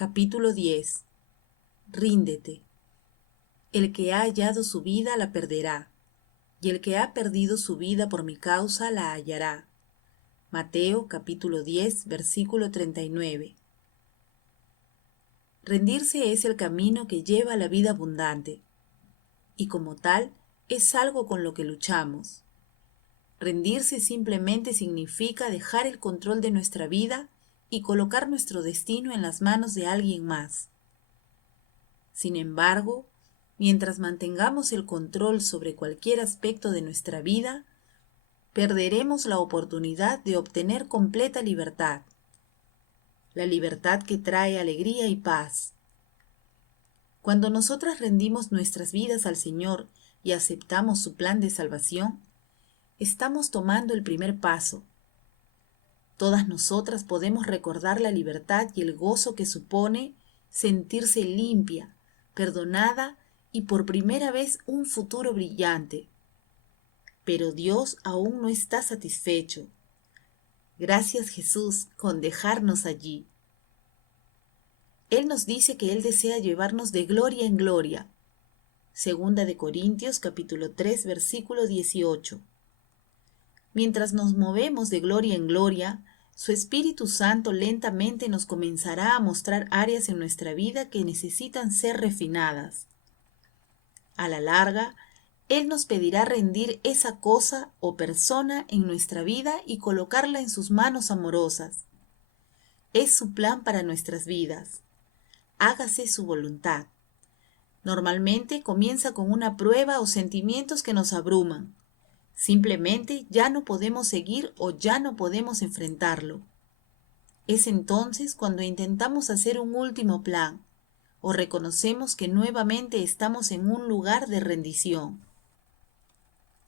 Capítulo 10. Ríndete. El que ha hallado su vida la perderá, y el que ha perdido su vida por mi causa la hallará. Mateo capítulo 10, versículo 39. Rendirse es el camino que lleva a la vida abundante, y como tal es algo con lo que luchamos. Rendirse simplemente significa dejar el control de nuestra vida y colocar nuestro destino en las manos de alguien más. Sin embargo, mientras mantengamos el control sobre cualquier aspecto de nuestra vida, perderemos la oportunidad de obtener completa libertad. La libertad que trae alegría y paz. Cuando nosotras rendimos nuestras vidas al Señor y aceptamos su plan de salvación, estamos tomando el primer paso. Todas nosotras podemos recordar la libertad y el gozo que supone sentirse limpia, perdonada y por primera vez un futuro brillante. Pero Dios aún no está satisfecho. Gracias Jesús con dejarnos allí. Él nos dice que Él desea llevarnos de gloria en gloria. Segunda de Corintios capítulo 3 versículo 18. Mientras nos movemos de gloria en gloria, su Espíritu Santo lentamente nos comenzará a mostrar áreas en nuestra vida que necesitan ser refinadas. A la larga, Él nos pedirá rendir esa cosa o persona en nuestra vida y colocarla en sus manos amorosas. Es su plan para nuestras vidas. Hágase su voluntad. Normalmente comienza con una prueba o sentimientos que nos abruman. Simplemente ya no podemos seguir o ya no podemos enfrentarlo. Es entonces cuando intentamos hacer un último plan o reconocemos que nuevamente estamos en un lugar de rendición.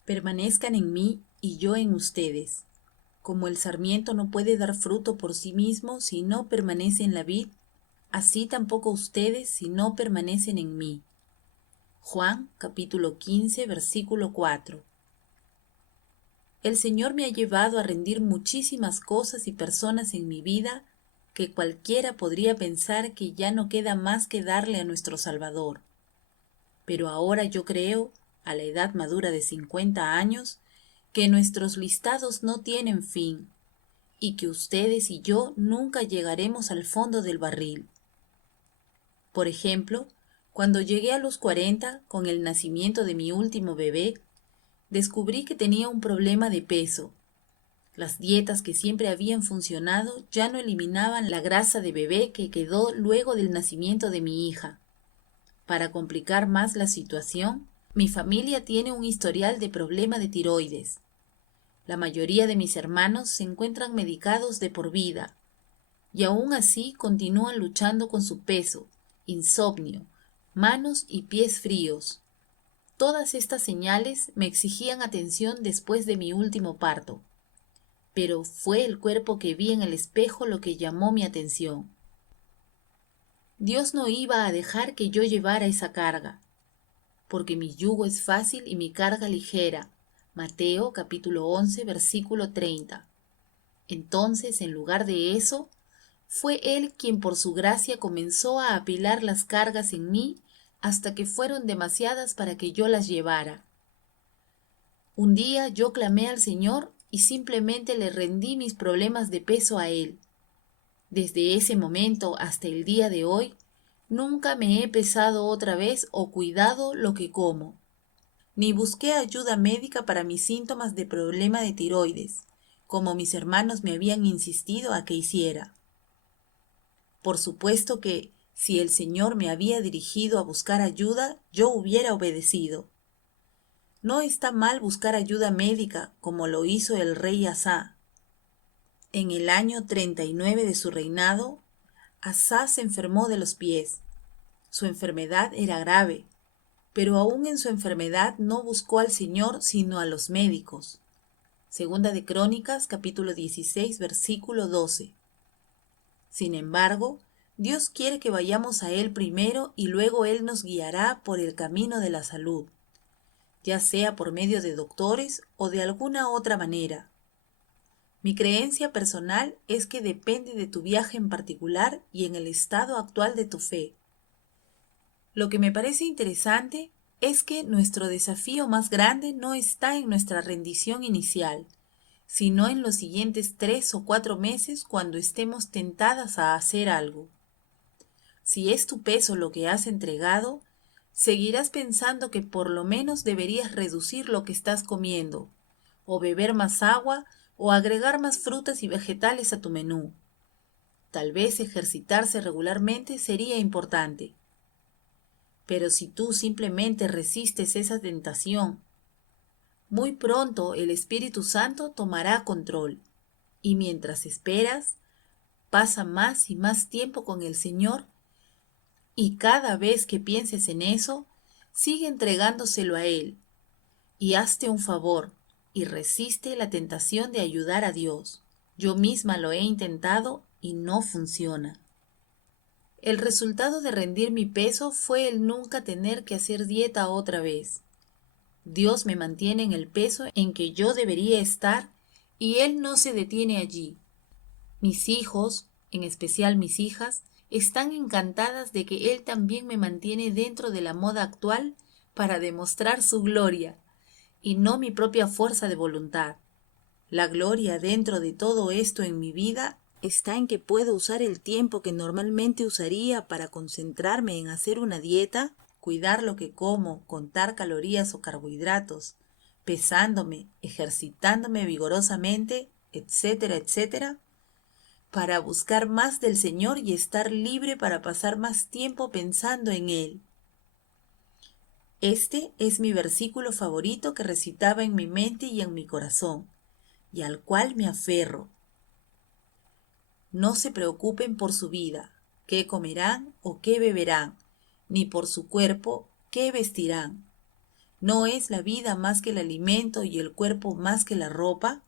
Permanezcan en mí y yo en ustedes. Como el sarmiento no puede dar fruto por sí mismo si no permanece en la vid, así tampoco ustedes si no permanecen en mí. Juan capítulo 15 versículo 4. El Señor me ha llevado a rendir muchísimas cosas y personas en mi vida que cualquiera podría pensar que ya no queda más que darle a nuestro Salvador. Pero ahora yo creo, a la edad madura de 50 años, que nuestros listados no tienen fin y que ustedes y yo nunca llegaremos al fondo del barril. Por ejemplo, cuando llegué a los 40, con el nacimiento de mi último bebé, descubrí que tenía un problema de peso. Las dietas que siempre habían funcionado ya no eliminaban la grasa de bebé que quedó luego del nacimiento de mi hija. Para complicar más la situación, mi familia tiene un historial de problema de tiroides. La mayoría de mis hermanos se encuentran medicados de por vida, y aún así continúan luchando con su peso, insomnio, manos y pies fríos. Todas estas señales me exigían atención después de mi último parto. Pero fue el cuerpo que vi en el espejo lo que llamó mi atención. Dios no iba a dejar que yo llevara esa carga, porque mi yugo es fácil y mi carga ligera. Mateo capítulo 11 versículo 30. Entonces, en lugar de eso, fue Él quien por su gracia comenzó a apilar las cargas en mí hasta que fueron demasiadas para que yo las llevara. Un día yo clamé al Señor y simplemente le rendí mis problemas de peso a Él. Desde ese momento hasta el día de hoy, nunca me he pesado otra vez o cuidado lo que como. Ni busqué ayuda médica para mis síntomas de problema de tiroides, como mis hermanos me habían insistido a que hiciera. Por supuesto que, si el Señor me había dirigido a buscar ayuda, yo hubiera obedecido. No está mal buscar ayuda médica como lo hizo el rey Asa. En el año 39 de su reinado, Asa se enfermó de los pies. Su enfermedad era grave, pero aún en su enfermedad no buscó al Señor sino a los médicos. Segunda de Crónicas, capítulo 16, versículo 12. Sin embargo, Dios quiere que vayamos a Él primero y luego Él nos guiará por el camino de la salud, ya sea por medio de doctores o de alguna otra manera. Mi creencia personal es que depende de tu viaje en particular y en el estado actual de tu fe. Lo que me parece interesante es que nuestro desafío más grande no está en nuestra rendición inicial, sino en los siguientes 3 o 4 meses cuando estemos tentadas a hacer algo. Si es tu peso lo que has entregado, seguirás pensando que por lo menos deberías reducir lo que estás comiendo, o beber más agua, o agregar más frutas y vegetales a tu menú. Tal vez ejercitarse regularmente sería importante. Pero si tú simplemente resistes esa tentación, muy pronto el Espíritu Santo tomará control. Y mientras esperas, pasa más y más tiempo con el Señor y cada vez que pienses en eso, sigue entregándoselo a Él y hazte un favor y resiste la tentación de ayudar a Dios. Yo misma lo he intentado y no funciona. El resultado de rendir mi peso fue el nunca tener que hacer dieta otra vez. Dios me mantiene en el peso en que yo debería estar y Él no se detiene allí. Mis hijos, en especial mis hijas, están encantadas de que Él también me mantiene dentro de la moda actual para demostrar su gloria y no mi propia fuerza de voluntad. La gloria dentro de todo esto en mi vida está en que puedo usar el tiempo que normalmente usaría para concentrarme en hacer una dieta, cuidar lo que como, contar calorías o carbohidratos, pesándome, ejercitándome vigorosamente, etcétera, etcétera, para buscar más del Señor y estar libre para pasar más tiempo pensando en Él. Este es mi versículo favorito que recitaba en mi mente y en mi corazón, y al cual me aferro. No se preocupen por su vida, qué comerán o qué beberán, ni por su cuerpo, qué vestirán. ¿No es la vida más que el alimento y el cuerpo más que la ropa?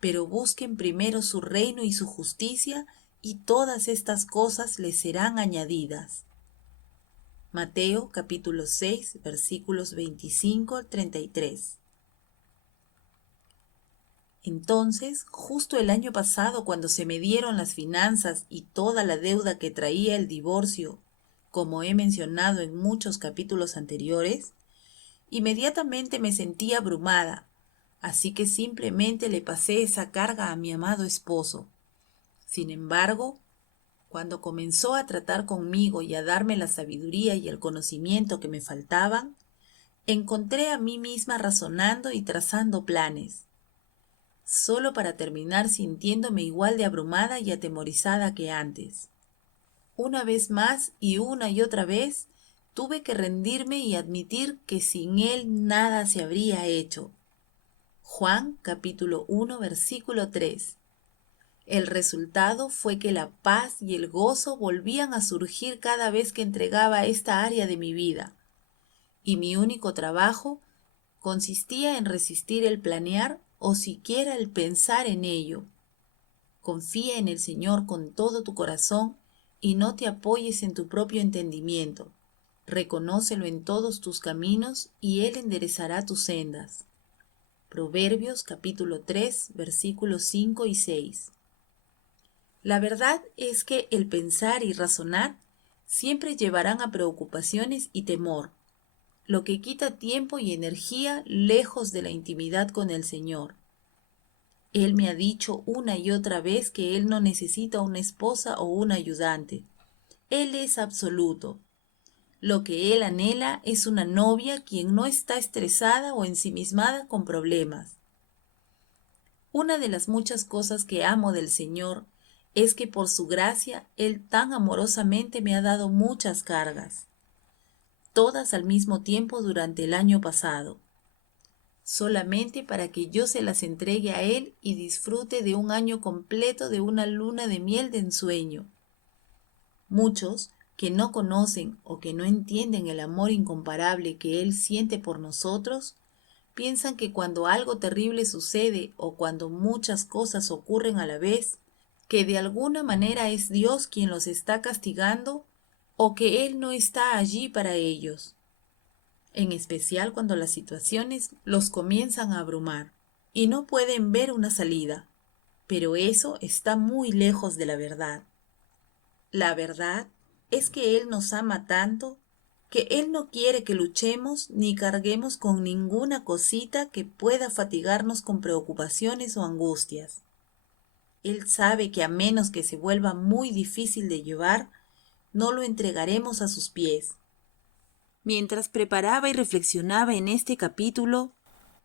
Pero busquen primero su reino y su justicia, y todas estas cosas les serán añadidas. Mateo capítulo 6, versículos 25 al 33. Entonces, justo el año pasado, cuando se me dieron las finanzas y toda la deuda que traía el divorcio, como he mencionado en muchos capítulos anteriores, inmediatamente me sentí abrumada, así que simplemente le pasé esa carga a mi amado esposo. Sin embargo, cuando comenzó a tratar conmigo y a darme la sabiduría y el conocimiento que me faltaban, encontré a mí misma razonando y trazando planes, solo para terminar sintiéndome igual de abrumada y atemorizada que antes. Una vez más y otra vez, tuve que rendirme y admitir que sin Él nada se habría hecho. Juan capítulo 1 versículo 3. El resultado fue que la paz y el gozo volvían a surgir cada vez que entregaba esta área de mi vida, y mi único trabajo consistía en resistir el planear o siquiera el pensar en ello. Confía en el Señor con todo tu corazón y no te apoyes en tu propio entendimiento. Reconócelo en todos tus caminos y Él enderezará tus sendas. Proverbios capítulo 3, versículos 5 y 6. La verdad es que el pensar y razonar siempre llevarán a preocupaciones y temor, lo que quita tiempo y energía lejos de la intimidad con el Señor. Él me ha dicho una y otra vez que Él no necesita una esposa o un ayudante. Él es absoluto. Lo que Él anhela es una novia quien no está estresada o ensimismada con problemas. Una de las muchas cosas que amo del Señor es que por su gracia Él tan amorosamente me ha dado muchas cargas, todas al mismo tiempo durante el año pasado, solamente para que yo se las entregue a Él y disfrute de un año completo de una luna de miel de ensueño. Muchos que no conocen o que no entienden el amor incomparable que Él siente por nosotros, piensan que cuando algo terrible sucede o cuando muchas cosas ocurren a la vez, que de alguna manera es Dios quien los está castigando o que Él no está allí para ellos, en especial cuando las situaciones los comienzan a abrumar y no pueden ver una salida. pero eso está muy lejos de la verdad. La verdad es que Él nos ama tanto que Él no quiere que luchemos ni carguemos con ninguna cosita que pueda fatigarnos con preocupaciones o angustias. Él sabe que a menos que se vuelva muy difícil de llevar, no lo entregaremos a sus pies. Mientras preparaba y reflexionaba en este capítulo,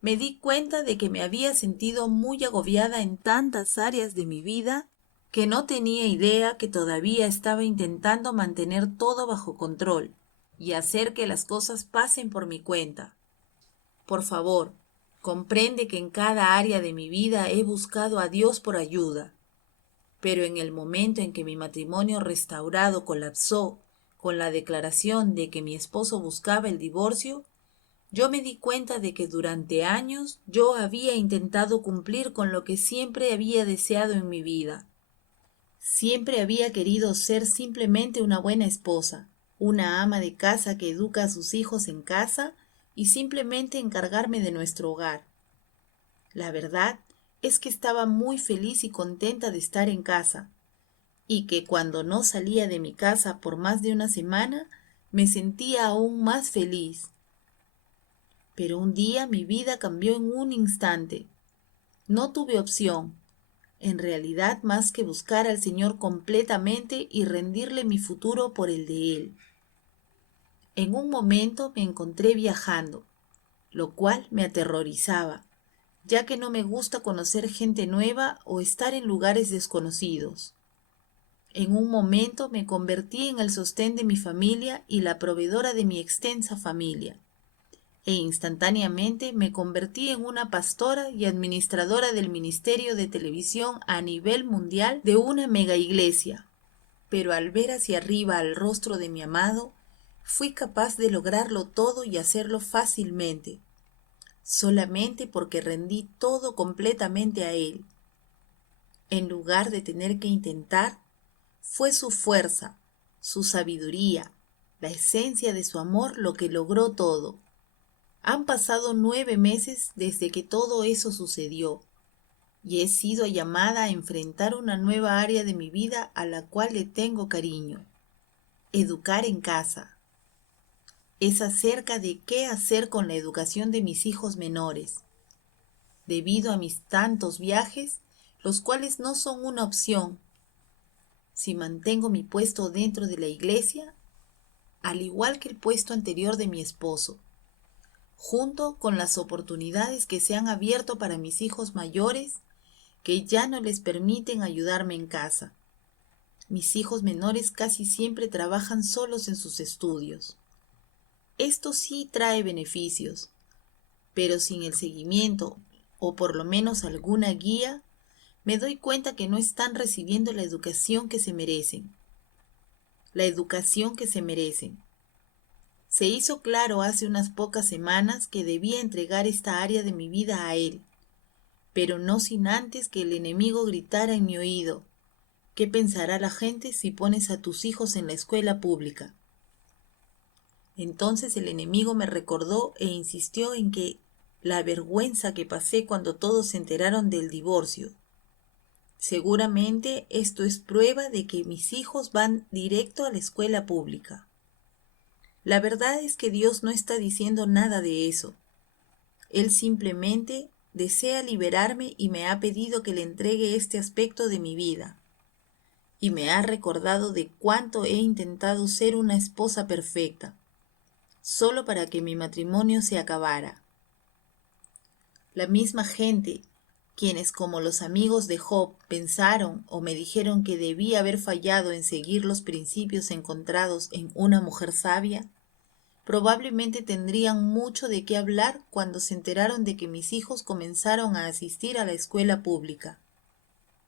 me di cuenta de que me había sentido muy agobiada en tantas áreas de mi vida que no tenía idea que todavía estaba intentando mantener todo bajo control y hacer que las cosas pasen por mi cuenta. Por favor, comprende que en cada área de mi vida he buscado a Dios por ayuda, pero en el momento en que mi matrimonio restaurado colapsó con la declaración de que mi esposo buscaba el divorcio, yo me di cuenta de que durante años yo había intentado cumplir con lo que siempre había deseado en mi vida. Siempre había querido ser simplemente una buena esposa, una ama de casa que educa a sus hijos en casa y simplemente encargarme de nuestro hogar. La verdad es que estaba muy feliz y contenta de estar en casa, y que cuando no salía de mi casa por más de una semana, me sentía aún más feliz. Pero un día mi vida cambió en un instante. No tuve opción, en realidad, más que buscar al Señor completamente y rendirle mi futuro por el de Él. En un momento me encontré viajando, lo cual me aterrorizaba, ya que no me gusta conocer gente nueva o estar en lugares desconocidos. En un momento me convertí en el sostén de mi familia y la proveedora de mi extensa familia, e instantáneamente me convertí en una pastora y administradora del ministerio de televisión a nivel mundial de una mega iglesia. Pero al ver hacia arriba al rostro de mi amado, fui capaz de lograrlo todo y hacerlo fácilmente, solamente porque rendí todo completamente a Él. En lugar de tener que intentar, fue su fuerza, su sabiduría, la esencia de su amor lo que logró todo. Han pasado 9 meses desde que todo eso sucedió, y he sido llamada a enfrentar una nueva área de mi vida a la cual le tengo cariño. Educar en casa. Es acerca de qué hacer con la educación de mis hijos menores. Debido a mis tantos viajes, los cuales no son una opción, si mantengo mi puesto dentro de la iglesia, al igual que el puesto anterior de mi esposo, junto con las oportunidades que se han abierto para mis hijos mayores, que ya no les permiten ayudarme en casa. Mis hijos menores casi siempre trabajan solos en sus estudios. Esto sí trae beneficios, pero sin el seguimiento, o por lo menos alguna guía, me doy cuenta que no están recibiendo la educación que se merecen. La educación que se merecen. Se hizo claro hace unas pocas semanas que debía entregar esta área de mi vida a Él, pero no sin antes que el enemigo gritara en mi oído: ¿qué pensará la gente si pones a tus hijos en la escuela pública? Entonces el enemigo me recordó e insistió en que la vergüenza que pasé cuando todos se enteraron del divorcio. Seguramente esto es prueba de que mis hijos van directo a la escuela pública. La verdad es que Dios no está diciendo nada de eso. Él simplemente desea liberarme y me ha pedido que le entregue este aspecto de mi vida. Y me ha recordado de cuánto he intentado ser una esposa perfecta, solo para que mi matrimonio se acabara. La misma gente, quienes como los amigos de Job pensaron o me dijeron que debía haber fallado en seguir los principios encontrados en una mujer sabia, probablemente tendrían mucho de qué hablar cuando se enteraron de que mis hijos comenzaron a asistir a la escuela pública.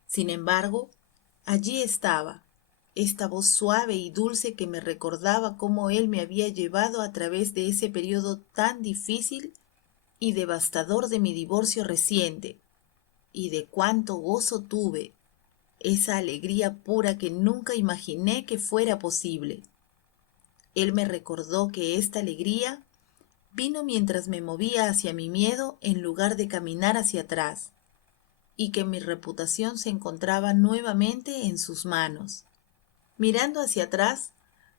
Sin embargo, allí estaba, esta voz suave y dulce que me recordaba cómo Él me había llevado a través de ese periodo tan difícil y devastador de mi divorcio reciente, y de cuánto gozo tuve, esa alegría pura que nunca imaginé que fuera posible. Él me recordó que esta alegría vino mientras me movía hacia mi miedo en lugar de caminar hacia atrás, y que mi reputación se encontraba nuevamente en sus manos. Mirando hacia atrás,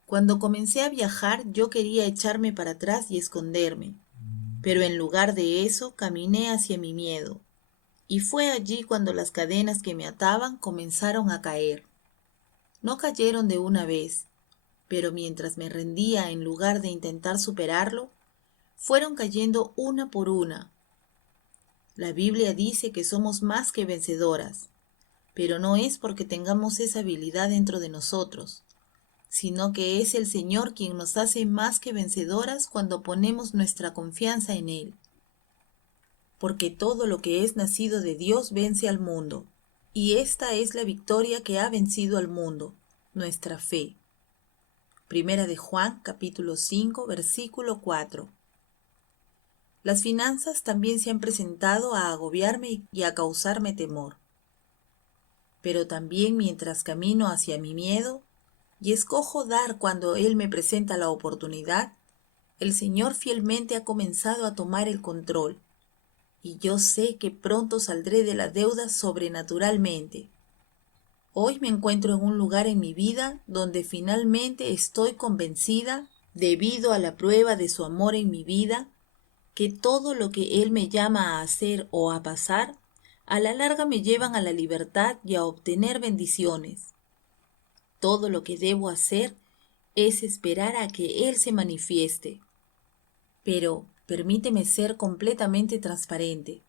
cuando comencé a viajar yo quería echarme para atrás y esconderme, pero en lugar de eso caminé hacia mi miedo, y fue allí cuando las cadenas que me ataban comenzaron a caer. No cayeron de una vez, pero mientras me rendía en lugar de intentar superarlo, fueron cayendo una por una. La Biblia dice que somos más que vencedoras, pero no es porque tengamos esa habilidad dentro de nosotros, sino que es el Señor quien nos hace más que vencedoras cuando ponemos nuestra confianza en Él. Porque todo lo que es nacido de Dios vence al mundo, y esta es la victoria que ha vencido al mundo, nuestra fe. Primera de Juan, capítulo 5, versículo 4. Las finanzas también se han presentado a agobiarme y a causarme temor. Pero también mientras camino hacia mi miedo y escojo dar cuando Él me presenta la oportunidad, el Señor fielmente ha comenzado a tomar el control, y yo sé que pronto saldré de la deuda sobrenaturalmente. Hoy me encuentro en un lugar en mi vida donde finalmente estoy convencida, debido a la prueba de su amor en mi vida, que todo lo que Él me llama a hacer o a pasar, a la larga me llevan a la libertad y a obtener bendiciones. Todo lo que debo hacer es esperar a que Él se manifieste. Pero permíteme ser completamente transparente.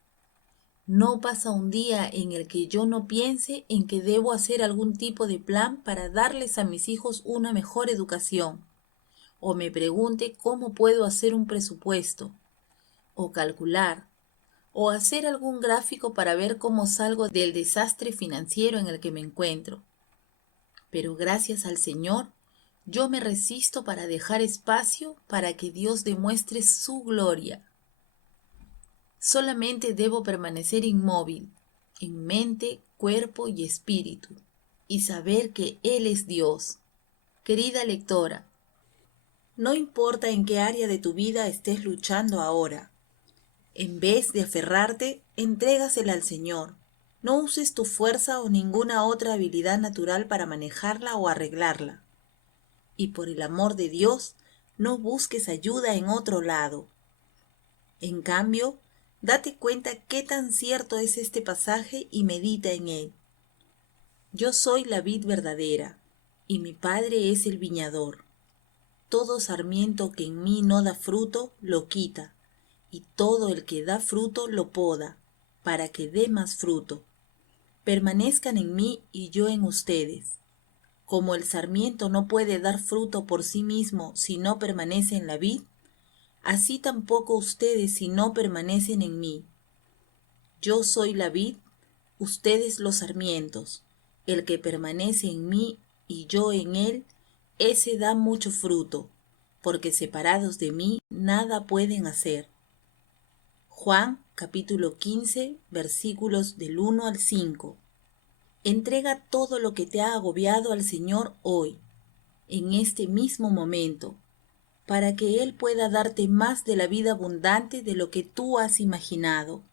No pasa un día en el que yo no piense en que debo hacer algún tipo de plan para darles a mis hijos una mejor educación, o me pregunte cómo puedo hacer un presupuesto, o calcular, o hacer algún gráfico para ver cómo salgo del desastre financiero en el que me encuentro. Pero gracias al Señor, yo me resisto para dejar espacio para que Dios demuestre su gloria. Solamente debo permanecer inmóvil, en mente, cuerpo y espíritu, y saber que Él es Dios. Querida lectora, no importa en qué área de tu vida estés luchando ahora, en vez de aferrarte, entrégasela al Señor. No uses tu fuerza o ninguna otra habilidad natural para manejarla o arreglarla. Y por el amor de Dios, no busques ayuda en otro lado. En cambio, date cuenta qué tan cierto es este pasaje y medita en él. Yo soy la vid verdadera, y mi Padre es el viñador. Todo sarmiento que en mí no da fruto, lo quita, y todo el que da fruto lo poda, para que dé más fruto. Permanezcan en mí y yo en ustedes. Como el sarmiento no puede dar fruto por sí mismo si no permanece en la vid, así tampoco ustedes si no permanecen en mí. Yo soy la vid, ustedes los sarmientos. El que permanece en mí y yo en él, ese da mucho fruto, porque separados de mí nada pueden hacer. Juan capítulo 15, versículos del 1 al 5. Entrega todo lo que te ha agobiado al Señor hoy, en este mismo momento, para que Él pueda darte más de la vida abundante de lo que tú has imaginado.